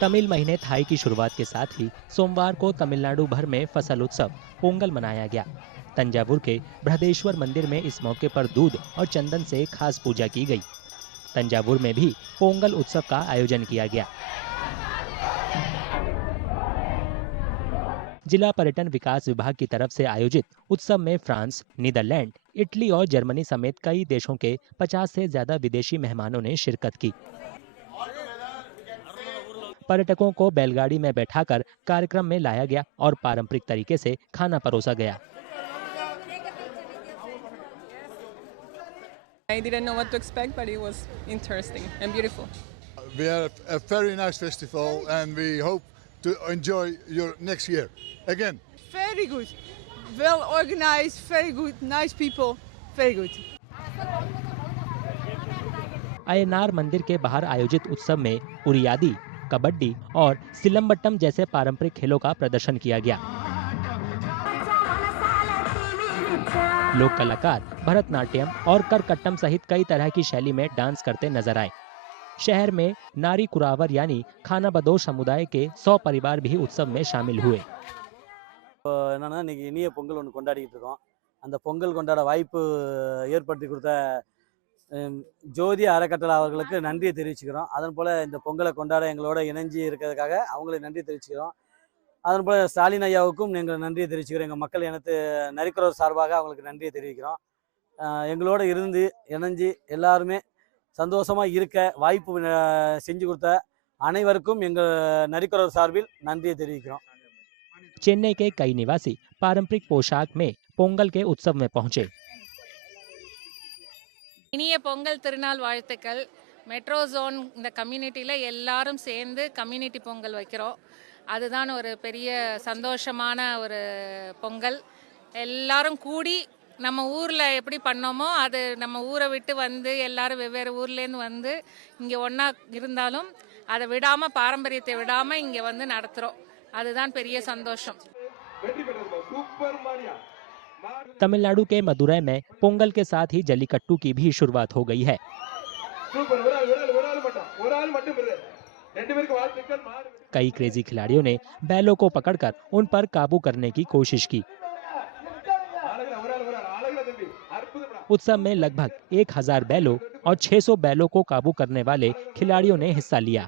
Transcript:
तमिल महीने थाई की शुरुआत के साथ ही सोमवार को तमिलनाडु भर में फसल उत्सव पोंगल मनाया गया। तंजावुर के बृहदेश्वर मंदिर में इस मौके पर दूध और चंदन से खास पूजा की गई। तंजावुर में भी पोंगल उत्सव का आयोजन किया गया। जिला पर्यटन विकास विभाग की तरफ से आयोजित उत्सव में फ्रांस, नीदरलैंड, इटली और जर्मनी समेत कई देशों के 50 से ज्यादा विदेशी मेहमानों ने शिरकत की। पर्यटकों को बैलगाड़ी में बैठाकर कार्यक्रम में लाया गया और पारंपरिक तरीके से खाना परोसा गया। I didn't know what to expect, but it was interesting and beautiful. We have a very nice festival and we hope to enjoy your next year again. Very good, well organized, very good, nice people, very good. Ayyanar मंदिर के बाहर आयोजित उत्सव में उरियादी, कबड्डी और सिलम्बट्टम जैसे पारंपरिक खेलों का प्रदर्शन किया गया। लोक कलाकार भरतनाट्यम और करकट्टम सहित कई तरह की शैली में डांस करते नजर आए। शहर में नारी कुरावर यानी खाना बदोश समुदाय के 100 परिवार भी उत्सव में शामिल हुए। என்னன்னா இன்னைக்கு இனிய பொங்கல் ஒன்று கொண்டாடிட்டு இருக்கோம். அந்த பொங்கல் கொண்டாட வாய்ப்பு ஏற்படுத்தி கொடுத்த ஜோதி அறக்கட்டளை அவர்களுக்கு நன்றியை தெரிவிச்சுக்கிறோம். அதன் போல இந்த பொங்கலை கொண்டாட எங்களோட இணைஞ்சு இருக்கிறதுக்காக அவங்களுக்கு நன்றி தெரிவிச்சுக்கிறோம். அதன் போல ஸ்டாலின் ஐயாவுக்கும் எங்கள் நன்றியை தெரிவிச்சுக்கிறோம். எங்கள் மக்கள் இனத்து நரிக்குறவர் சார்பாக அவங்களுக்கு நன்றியை தெரிவிக்கிறோம். எங்களோட இருந்து இணைஞ்சு எல்லாருமே சந்தோஷமா இருக்க வாய்ப்பு செஞ்சு கொடுத்த அனைவருக்கும் எங்கள் நரிக்குறவர் சார்பில் நன்றியை தெரிவிக்கிறோம். चेन्नई के कई निवासी पारंपरिक पोशाक में पोंगल के उत्सव में पहुंचे। இனிய பொங்கல் திருநாள் வாழ்த்துக்கள். மெட்ரோ ஜோன் இந்த கம்யூனிட்டியில் எல்லாரும் சேர்ந்து கம்யூனிட்டி பொங்கல் வைக்கிறோம். அதுதான் ஒரு பெரிய சந்தோஷமான ஒரு பொங்கல். எல்லாரும் கூடி நம்ம ஊரில் எப்படி பண்ணோமோ அது நம்ம ஊரை விட்டு வந்து எல்லாரும் வெவ்வேறு ஊர்லேருந்து வந்து இங்கே ஒன்றா இருந்தாலும் அதை விடாமல் பாரம்பரியத்தை விடாமல் இங்கே வந்து நடத்துகிறோம். அதுதான் பெரிய சந்தோஷம். तमिलनाडु के मदुरै में पोंगल के साथ ही जल्लीकट्टू की भी शुरुआत हो गई है। कई क्रेजी खिलाड़ियों ने बैलों को पकड़कर उन पर काबू करने की कोशिश की। उत्सव में लगभग 1000 बैलों और 600 बैलों को काबू करने वाले खिलाड़ियों ने हिस्सा लिया।